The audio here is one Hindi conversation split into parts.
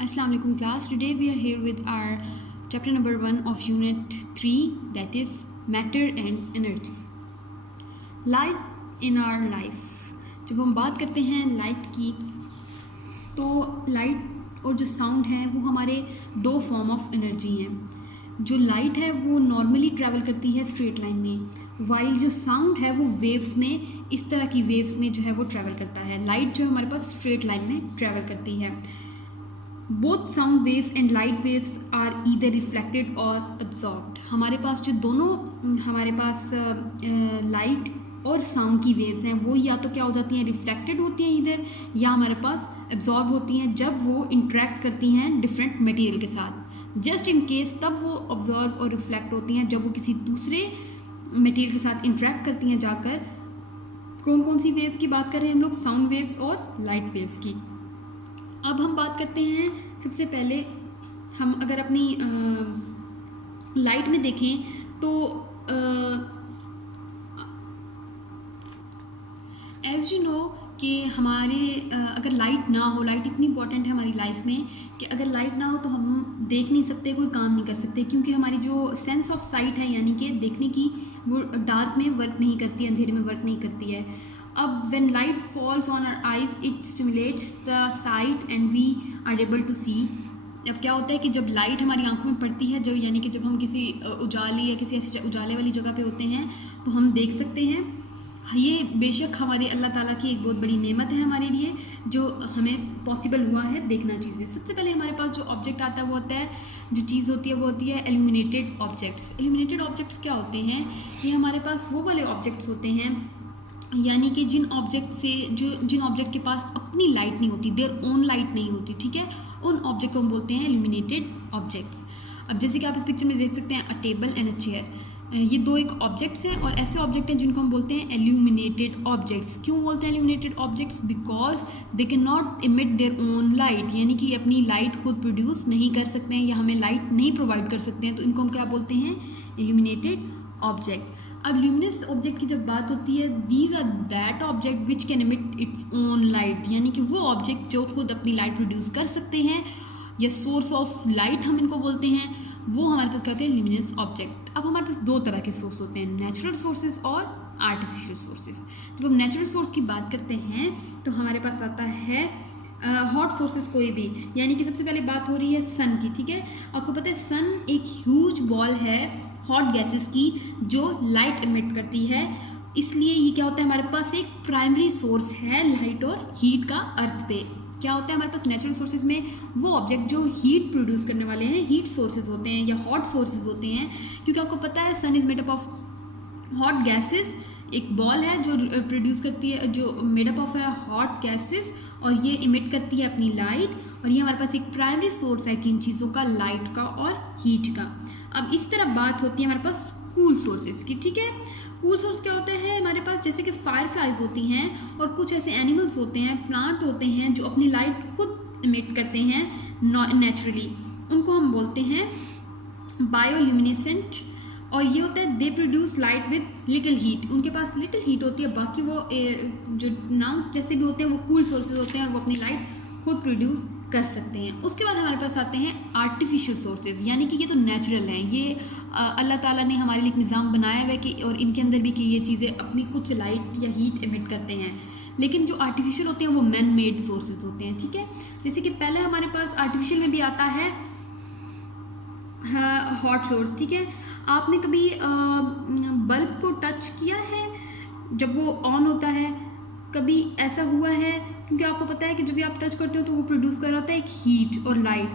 Assalamu alaikum class. Today we are here with our chapter number 1 of unit 3, that is matter and energy. Light in our life. जब हम बात करते हैं लाइट की तो लाइट और जो साउंड है वो हमारे दो फॉर्म ऑफ एनर्जी हैं. जो लाइट है वो नॉर्मली ट्रैवल करती है स्ट्रेट लाइन में, वाइल जो साउंड है वो वेव्स में, इस तरह की वेव्स में जो है वो ट्रैवल करता है. लाइट जो हमारे पास स्ट्रेट लाइन में ट्रैवल करती है. Both sound waves and light waves are either reflected और एब्जॉर्ब्ड. हमारे पास जो दोनों हमारे पास लाइट और साउंड की वेव्स हैं वो या तो क्या हो जाती हैं, रिफ्लेक्टेड होती हैं इधर, या हमारे पास एब्जॉर्ब होती हैं जब वो इंटरेक्ट करती हैं डिफरेंट मटेरियल के साथ. जस्ट इन केस तब वो ऑब्जॉर्ब और रिफ्लेक्ट होती हैं जब वो किसी दूसरे मटेरियल के साथ इंटरेक्ट करती हैं जाकर. कौन कौन सी वेव्स की बात कर रहे हैं हम लोग, साउंड वेव्स और लाइट वेव्स की. अब हम बात करते हैं, सबसे पहले हम अगर अपनी लाइट में देखें तो एज यू नो कि हमारे अगर लाइट ना हो, लाइट इतनी इंपॉर्टेंट है हमारी लाइफ में कि अगर लाइट ना हो तो हम देख नहीं सकते, कोई काम नहीं कर सकते, क्योंकि हमारी जो सेंस ऑफ साइट है यानी कि देखने की, वो डार्क में वर्क नहीं करती है, अंधेरे में वर्क नहीं करती है. अब when light falls on our eyes it stimulates the sight and we are able to see. अब क्या होता है कि जब लाइट हमारी आंखों में पड़ती है, जब यानी कि जब हम किसी उजाले या किसी ऐसी उजाले वाली जगह पे होते हैं तो हम देख सकते हैं. ये बेशक हमारे अल्लाह ताला की एक बहुत बड़ी नेमत है हमारे लिए, जो हमें पॉसिबल हुआ है देखना चीज़ें. सबसे पहले हमारे पास जो ऑब्जेक्ट आता है वो होता है, जो चीज़ होती है वो होती है एल्यूमिनेटेड ऑब्जेक्ट्स. एल्यूमिनेटेड ऑब्जेक्ट्स क्या होते हैं, ये हमारे पास वो वाले ऑब्जेक्ट्स होते हैं यानी कि जिन ऑब्जेक्ट के पास अपनी लाइट नहीं होती, देयर ओन लाइट नहीं होती, ठीक है, उन ऑब्जेक्ट को हम बोलते हैं एल्यूमिनेटेड ऑब्जेक्ट्स. अब जैसे कि आप इस पिक्चर में देख सकते हैं, अ टेबल एंड अ चेयर, ये दो एक ऑब्जेक्ट्स हैं और ऐसे ऑब्जेक्ट हैं जिनको हम बोलते हैं एल्यूमिनेटेड ऑब्जेक्ट्स. क्यों बोलते हैं illuminated objects? Because they can not emit their own light, यानी कि अपनी लाइट खुद प्रोड्यूस नहीं कर सकते हैं या हमें लाइट नहीं प्रोवाइड कर सकते हैं, तो इनको हम क्या बोलते हैं, एल्यूमिनेटेड ऑब्जेक्ट. अब ल्यूमिनस ऑब्जेक्ट की जब बात होती है, these are that object which can emit its own light, यानी कि वो ऑब्जेक्ट जो खुद अपनी लाइट प्रोड्यूस कर सकते हैं, या सोर्स ऑफ लाइट हम इनको बोलते हैं, वो हमारे पास क्या होते हैं, ल्यूमिनस ऑब्जेक्ट. अब हमारे पास दो तरह के सोर्स होते हैं, नेचुरल सोर्सेज और आर्टिफिशियल सोर्सेज. जब हम नेचुरल सोर्स की बात करते हैं तो हमारे पास आता है हॉट सोर्सेज कोई भी, यानी कि सबसे पहले बात हो रही है सन की, ठीक है. आपको पता है सन एक ह्यूज बॉल है हॉट गैसेस की जो लाइट एमिट करती है, इसलिए ये क्या होता है, हमारे पास एक प्राइमरी सोर्स है लाइट और हीट का अर्थ पे. क्या होता है हमारे पास नेचुरल सोर्सेज में, वो ऑब्जेक्ट जो हीट प्रोड्यूस करने वाले हैं, हीट सोर्सेज होते हैं या हॉट सोर्सेज होते हैं, क्योंकि आपको पता है sun is made up of hot gases. एक बॉल है जो प्रोड्यूस करती है, जो मेड अप ऑफ है हॉट गैसेस, और ये इमिट करती है अपनी लाइट, और ये हमारे पास एक प्राइमरी सोर्स है किन चीज़ों का, लाइट का और हीट का. अब इस तरह बात होती है हमारे पास कूल सोर्सेज की, ठीक है. कूल सोर्स क्या होता है हमारे पास, जैसे कि फायरफ्लाइज होती हैं और कुछ ऐसे एनिमल्स होते हैं, प्लांट होते हैं जो अपनी लाइट खुद इमिट करते हैं नेचुरली, उनको हम बोलते हैं बायोल्यूमिनेसेंट. और ये होता है they produce light with little heat, उनके पास लिटिल हीट होती है, बाकी वो जो नाउंस जैसे भी होते हैं वो कूल सोर्सेज होते हैं और वो अपनी लाइट खुद प्रोड्यूस कर सकते हैं. उसके बाद हमारे पास आते हैं आर्टिफिशियल सोर्सेज, यानी कि ये तो नेचुरल हैं, ये अल्लाह ताला ने हमारे लिए एक निज़ाम बनाया हुआ है कि, और इनके अंदर भी कि ये चीज़ें अपनी खुद से लाइट या हीट एमिट करते हैं. लेकिन जो आर्टिफिशियल होते हैं वो मैन मेड सोर्सेज होते हैं, ठीक है. जैसे कि पहले हमारे पास आर्टिफिशियल में भी आता है हॉट सोर्स, ठीक है. आपने कभी बल्ब को टच किया है जब वो ऑन होता है, कभी ऐसा हुआ है, क्योंकि आपको पता है कि जब भी आप टच करते हो तो वो प्रोड्यूस कर रहा होता है एक हीट और लाइट.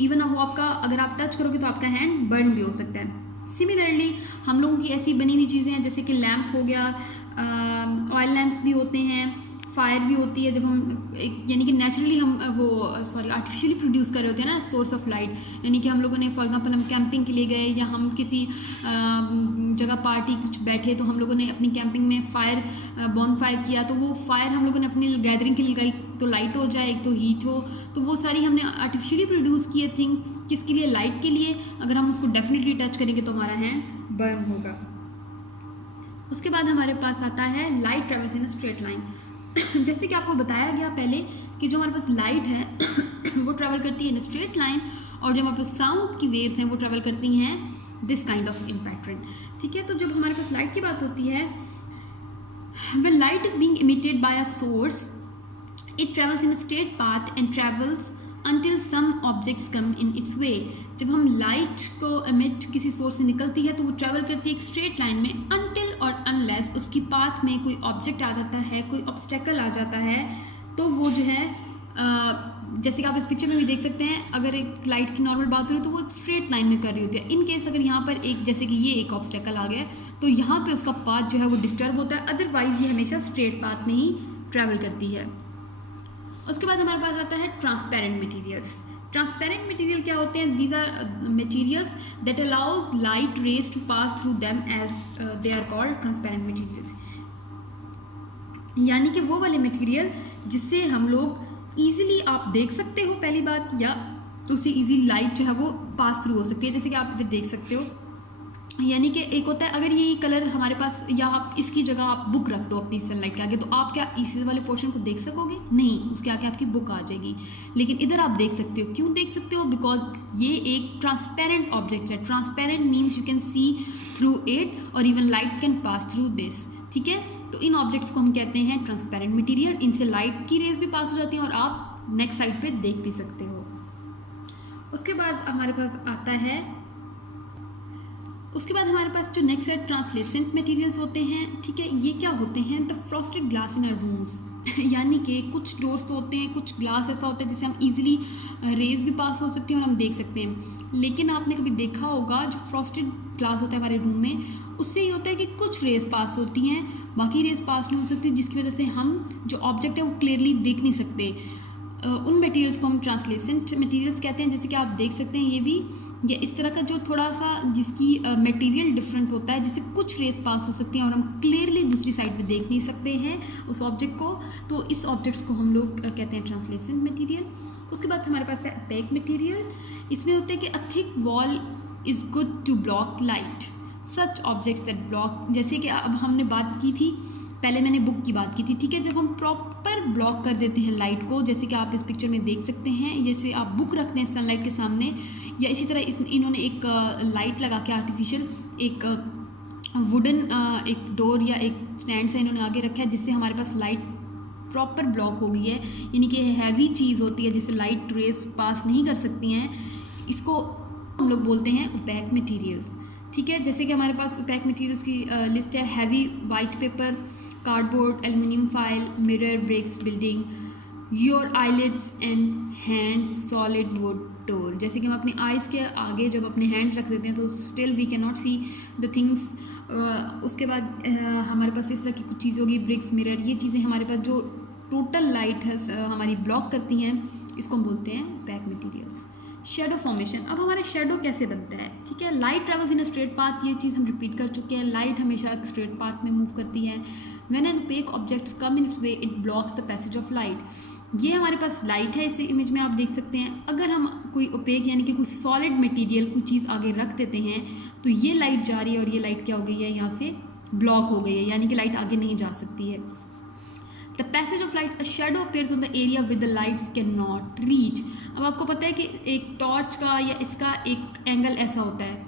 इवन अब वो आपका, अगर आप टच करोगे तो आपका हैंड बर्न भी हो सकता है. सिमिलरली हम लोगों की ऐसी बनी हुई चीज़ें हैं जैसे कि लैम्प हो गया, ऑयल लैम्प्स भी होते हैं, फायर भी होती है, जब हम यानी कि नेचुरली हम आर्टिफिशियली प्रोड्यूस कर रहे होते हैं ना सोर्स ऑफ लाइट. यानी कि हम लोगों ने फॉर एग्जांपल हम कैंपिंग के लिए गए या हम किसी जगह पार्टी कुछ बैठे तो हम लोगों ने अपनी कैंपिंग में बॉन फायर किया, तो वो फायर हम लोगों ने अपनी गैदरिंग के लिए लगाई, तो लाइट हो जाए, एक तो हीट हो, तो वो सारी हमने आर्टिफिशियली प्रोड्यूस किए थिंग, किसके लिए, लाइट के लिए. अगर हम उसको डेफिनेटली टच करेंगे तो हमारा हैंड बर्न होगा. उसके बाद हमारे पास आता है light travels in a straight line. जैसे कि आपको बताया गया पहले कि जो हमारे पास लाइट है वो ट्रैवल करती है इन स्ट्रेट लाइन, और जो हमारे पास साउंड की वेव्स हैं वो ट्रैवल करती हैं this kind of in pattern, ठीक है। तो जब हमारे पास लाइट की बात होती है, when light is being emitted by a source, it travels in a straight path and travels until some objects come in its way. जब हम लाइट को एमिट किसी सोर्स से निकलती है तो वो ट्रैवल करती है एक स्ट्रेट लाइन में until और unless उसकी पाथ में कोई ऑब्जेक्ट आ जाता है, कोई ऑब्स्टेकल आ जाता है, तो वो जो है जैसे कि आप इस पिक्चर में भी देख सकते हैं, अगर एक लाइट की नॉर्मल बात करें तो वो एक स्ट्रेट लाइन में कर रही होती है। इन केस अगर यहाँ पर एक, जैसे कि ये एक ऑब्स्टेकल आ गया तो यहाँ पे उसका पाथ जो है वो डिस्टर्ब होता है, अदरवाइज ये हमेशा स्ट्रेट पाथ में ही ट्रैवल करती है। उसके बाद हमारे पास आता है ट्रांसपेरेंट मटेरियल्स। ट्रांसपेरेंट मटेरियल क्या होते हैं? These are materials that allows light rays to pass through them as they are called transparent materials, यानी कि वो वाले मटेरियल जिससे हम लोग ईजिली आप देख सकते हो पहली बात, या उससे ईजी लाइट जो है वो पास थ्रू हो सकती है, जैसे कि आप इधर देख सकते हो। यानी कि एक होता है अगर ये कलर हमारे पास, या आप इसकी जगह आप बुक रख दो अपनी सनलाइट के आगे, तो आप क्या इसी वाले पोर्शन को देख सकोगे? नहीं, उसके आगे आपकी बुक आ जाएगी। लेकिन इधर आप देख सकते हो। क्यों देख सकते हो? बिकॉज ये एक ट्रांसपेरेंट ऑब्जेक्ट है। Transparent means you can see through it और even light can pass through this, ठीक है। तो इन ऑब्जेक्ट्स को हम कहते हैं ट्रांसपेरेंट मटेरियल। इनसे लाइट की रेज भी पास हो जाती हैं और आप नेक्स्ट साइड पे देख भी सकते हो। उसके बाद हमारे पास आता है, उसके बाद हमारे पास जो नेक्स्ट है ट्रांसलेसेंट मटेरियल्स होते हैं, ठीक है। ये क्या होते हैं? The frosted glass in our rooms यानी कि कुछ डोर्स तो होते हैं, कुछ ग्लास ऐसा होता है जिससे हम इजीली रेज भी पास हो सकती हैं और हम देख सकते हैं। लेकिन आपने कभी देखा होगा जो फ्रॉस्टेड ग्लास होता है हमारे रूम में, उससे ये होता है कि कुछ रेज पास होती हैं, बाकी रेज पास नहीं हो सकती, जिसकी वजह से हम जो ऑब्जेक्ट है वो क्लियरली देख नहीं सकते। उन मटेरियल्स को हम ट्रांसलेसेंट मटेरियल्स कहते हैं। जैसे कि आप देख सकते हैं ये भी, या इस तरह का जो थोड़ा सा जिसकी मटेरियल डिफरेंट होता है, जिससे कुछ रेस पास हो सकती हैं और हम क्लियरली दूसरी साइड पे देख नहीं सकते हैं उस ऑब्जेक्ट को, तो इस ऑब्जेक्ट्स को हम लोग कहते हैं ट्रांसलेसेंट मटेरियल। उसके बाद हमारे पास है ओपेक मटेरियल। इसमें होता है कि a thick wall is good to block light, such objects that block, जैसे कि अब हमने बात की थी पहले, मैंने बुक की बात की थी, ठीक है। जब हम प्रॉपर ब्लॉक कर देते हैं लाइट को, जैसे कि आप इस पिक्चर में देख सकते हैं, जैसे आप बुक रखते हैं सनलाइट के सामने, या इसी तरह इन्होंने एक लाइट लगा के आर्टिफिशियल एक वुडन एक डोर या एक स्टैंड से इन्होंने आगे रखा है, जिससे हमारे पास लाइट प्रॉपर ब्लॉक हो गई है। यानी कि हैवी चीज़ होती है जिससे लाइट रेस पास नहीं कर सकती हैं, इसको हम लोग बोलते हैं ओपेक मटेरियल्स, ठीक है। जैसे कि हमारे पास ओपेक मटेरियल्स की लिस्ट है: heavy white paper, cardboard, aluminium foil, mirror, bricks, building, your eyelids and hands, solid wood door. जैसे कि हम अपनी आइज़ के आगे जब अपने हैंड्स रख देते हैं तो still we can not see the things. उसके बाद हमारे पास इस तरह की कुछ चीज़ें होगी, ब्रिक्स, मिरर, ये चीज़ें हमारे पास जो टोटल लाइट है हमारी ब्लॉक करती हैं, इसको हम बोलते हैं ओपेक मटेरियल्स। Shadow formation. अब हमारा शेडो कैसे बनता है, ठीक है। Light travels in a straight path, ये चीज़ हम रिपीट कर चुके हैं। लाइट हमेशा एक स्ट्रेट पाथ में मूव करती है। When an opaque objects come in its way it blocks the passage of light. ये हमारे पास लाइट है, इस इमेज में आप देख सकते हैं। अगर हम कोई ओपेक यानी कि कोई सॉलिड मटेरियल कोई चीज़ आगे रख देते हैं तो ये लाइट जा रही है और ये लाइट क्या हो गई है, यहाँ से ब्लॉक हो गई है, यानी कि लाइट आगे नहीं जा सकती है। The passage of light, a shadow appears on the area with the lights can not reach. अब आपको पता है कि एक टॉर्च का या इसका एक एंगल ऐसा होता है,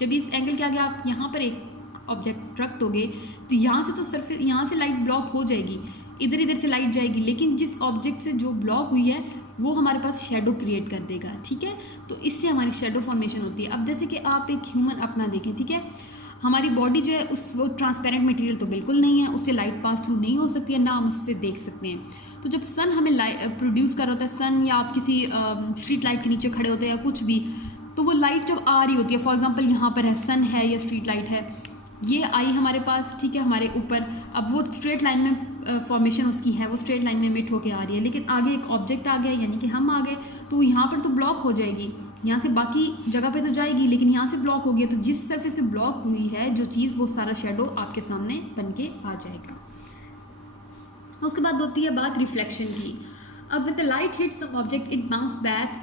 जब इस एंगल के आगे आप यहाँ पर एक ऑब्जेक्ट रख दोगे तो यहाँ से तो सरफेस, यहाँ से लाइट ब्लॉक हो जाएगी, इधर इधर से लाइट जाएगी, लेकिन जिस ऑब्जेक्ट से जो ब्लॉक हुई है वो हमारे पास शेडो क्रिएट कर देगा, ठीक है। तो इससे हमारी शेडो फॉर्मेशन होती है। अब जैसे कि आप एक ह्यूमन अपना देखें, ठीक है, हमारी बॉडी जो है उस वो ट्रांसपेरेंट मटेरियल तो बिल्कुल नहीं है, उससे लाइट पास थ्रू नहीं हो सकती है, ना हम उससे देख सकते हैं। तो जब सन हमें लाइट प्रोड्यूस कर रहा होता है, सन, या आप किसी स्ट्रीट लाइट के नीचे खड़े होते हैं या कुछ भी, तो वो लाइट जब आ रही होती है, फॉर एग्जांपल यहाँ पर है सन है या स्ट्रीट लाइट है, ये आई हमारे पास, ठीक है, हमारे ऊपर। अब वो स्ट्रेट लाइन में फॉर्मेशन उसकी है, वो स्ट्रेट लाइन में मिट होके आ रही है, लेकिन आगे एक ऑब्जेक्ट आ गया यानी कि हम आ गए, तो यहाँ पर तो ब्लॉक हो जाएगी, यहाँ से बाकी जगह पे तो जाएगी, लेकिन यहाँ से ब्लॉक हो गया, तो जिस सरफेस से ब्लॉक हुई है जो चीज़, वो सारा शेडो आपके सामने बन के आ जाएगा। उसके बाद होती है बात रिफ्लेक्शन की। अब with the light hit some object it bounce back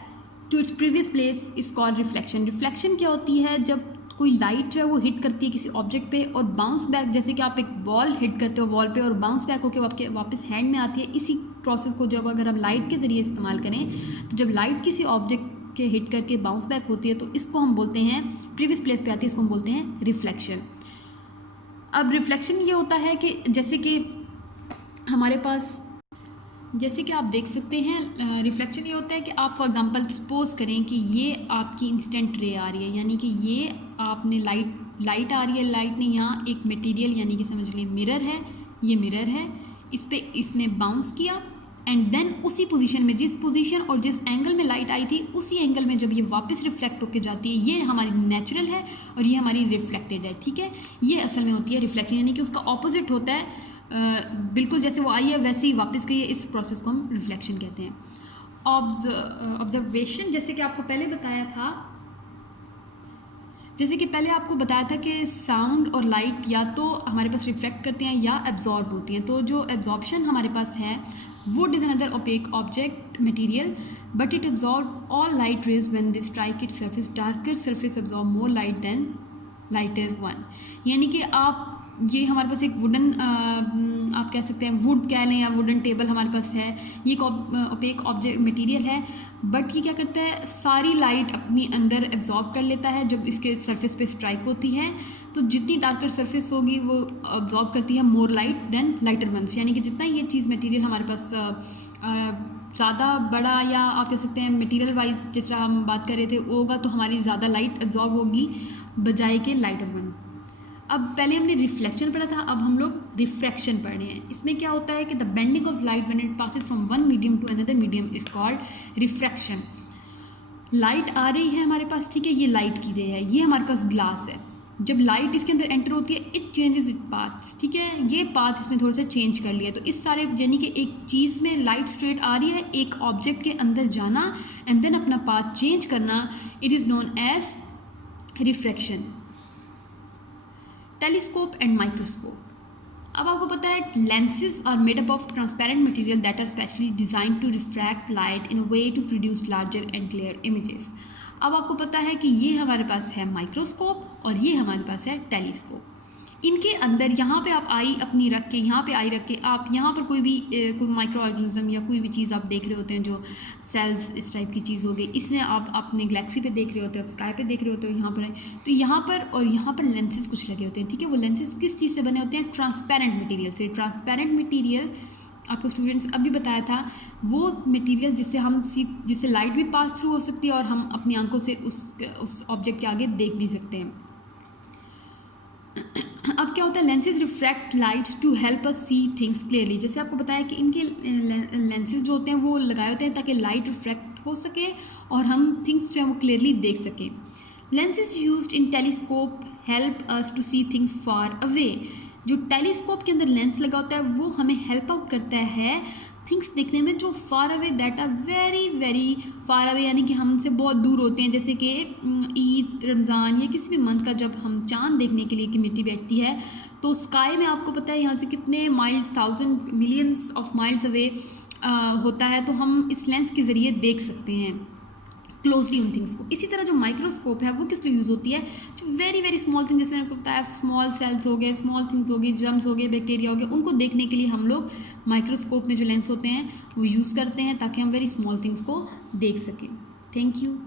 to its previous place, it's called reflection. Reflection क्या होती है? जब कोई लाइट जो है वो हिट करती है किसी ऑब्जेक्ट पे और बाउंस बैक, जैसे कि आप एक बॉल हिट करते हो वॉल पे और बाउंस बैक होकर आपके वापस हैंड में आती है, इसी प्रोसेस को जब अगर हम लाइट के ज़रिए इस्तेमाल करें, तो जब लाइट किसी ऑब्जेक्ट के हिट करके बाउंस बैक होती है तो इसको हम बोलते हैं, प्रीवियस प्लेस पे आती है, इसको हम बोलते हैं रिफ्लेक्शन। अब रिफ्लेक्शन ये होता है कि जैसे कि हमारे पास, जैसे कि आप देख सकते हैं, रिफ्लेक्शन ये होता है कि आप फॉर एग्जांपल सपोज करें कि ये आपकी इंस्टेंट रे आ रही है, यानी कि ये आपने लाइट आ रही है, लाइट ने यहाँ एक मटेरियल यानी कि समझ लें मिरर है, ये मिरर है, इस पे इसने बाउंस किया एंड देन उसी पोजीशन में, जिस पोजीशन और जिस एंगल में लाइट आई थी उसी एंगल में जब ये वापस रिफ्लेक्ट होकर जाती है, ये हमारी नेचुरल है और ये हमारी रिफ्लेक्टेड है, ठीक है। ये असल में होती है रिफ्लेक्शन, यानी कि उसका ऑपोजिट होता है, बिल्कुल जैसे वो आई है वैसे ही वापस गई है, इस प्रोसेस को हम रिफ्लेक्शन कहते हैं। ऑब्जर्वेशन, जैसे कि आपको पहले बताया था, जैसे कि पहले आपको बताया था कि साउंड और लाइट या तो हमारे पास रिफ्लेक्ट करते हैं या एब्जॉर्ब होती हैं। तो जो एब्जॉर्प्शन हमारे पास है, wood is another opaque object material but it absorb all light rays when they strike it surface, darker surface absorb more light than lighter one. यानी कि आप, ये हमारे पास एक वुडन, आप कह सकते हैं वुड कह लें या वुडन टेबल हमारे पास है, ये एक ओपेक ऑब्जेक्ट मटेरियल है, बट ये क्या करता है, सारी लाइट अपनी अंदर एब्जॉर्ब कर लेता है जब इसके सरफेस पे स्ट्राइक होती है। तो जितनी डार्कर सरफेस होगी वो एब्जॉर्ब करती है more light than lighter ones, यानी कि जितना ये चीज़ मटेरियल हमारे पास ज़्यादा बड़ा, या आप कह सकते हैं मटेरियल वाइज जिस तरह हम बात कर रहे थे होगा, तो हमारी ज़्यादा लाइट एब्जॉर्ब होगी बजाय के लाइटर वन। अब पहले हमने रिफ्लेक्शन पढ़ा था, अब हम लोग रिफ्रैक्शन पढ़ रहे हैं। इसमें क्या होता है कि the bending of light when it passes from one medium to another medium is called refraction. Light आ रही है हमारे पास, ठीक है, ये लाइट की रे है, ये हमारे पास ग्लास है, जब लाइट इसके अंदर एंटर होती है इट चेंजेस इट पाथ्स, ठीक है, ये पाथ इसने थोड़ा सा चेंज कर लिया। तो इस सारे, यानी कि एक चीज़ में लाइट स्ट्रेट आ रही है, एक ऑब्जेक्ट के अंदर जाना एंड देन अपना पाथ चेंज करना, it is known as refraction. Telescope and microscope. अब आपको पता है lenses are made up of transparent material that are specially designed to refract light in a way to produce larger and clear images. अब आपको पता है कि ये हमारे पास है माइक्रोस्कोप और ये हमारे पास है टेलीस्कोप। इनके अंदर यहाँ पे आप आई अपनी रख के, यहाँ पे आई रख के आप यहाँ पर कोई भी कोई माइक्रो ऑर्गेनिज्म या कोई भी चीज़ आप देख रहे होते हैं, जो सेल्स इस टाइप की चीज़ हो गई, इसमें आप अपने गैलेक्सी पे देख रहे होते हो, आप स्काई पे देख रहे होते हो, यहाँ पर है, तो यहाँ पर और यहाँ पर लेंसेज कुछ लगे होते हैं, ठीक है। वो लेंसेज किस चीज़ से बने होते हैं, ट्रांसपेरेंट मटीरियल से। ट्रांसपेरेंट मटीरियल आपको स्टूडेंट्स अभी बताया था, वो मटेरियल जिससे लाइट भी पास थ्रू हो सकती है और हम अपनी आंखों से उस ऑब्जेक्ट के आगे देख भी सकते हैं। अब क्या होता है, lenses refract lights to help us see things clearly. जैसे आपको बताया कि इनके लेंसेज जो होते हैं वो लगाए होते हैं ताकि लाइट रिफ्रैक्ट हो सके और हम थिंग्स जो है वो क्लियरली देख सकें। Lenses used in telescope help us to see things far away. जो टेलीस्कोप के अंदर लेंस लगा होता है वो हमें हेल्प आउट करता है थिंग्स देखने में जो far away, that are very very far away, यानी कि हमसे बहुत दूर होते हैं। जैसे कि ईद, रमज़ान या किसी भी मंथ का जब हम चांद देखने के लिए कमेटी बैठती है तो स्काई में आपको पता है यहाँ से कितने miles, 1000 millions of miles away होता है, तो हम इस लेंस के ज़रिए देख सकते हैं क्लोजली उन थिंग्स को। इसी तरह जो माइक्रोस्कोप है वो किस लिए यूज़ होती है, जो वेरी वेरी स्मॉल थिंग्स, जैसे मैंने आपको बताया स्मॉल सेल्स हो गए, स्मॉल थिंग्स हो गई, जर्म्स हो गए, बैक्टीरिया हो गए, उनको देखने के लिए हम लोग माइक्रोस्कोप में जो लेंस होते हैं वो यूज़ करते हैं ताकि हम वेरी स्मॉल थिंग्स को देख सकें। Thank you.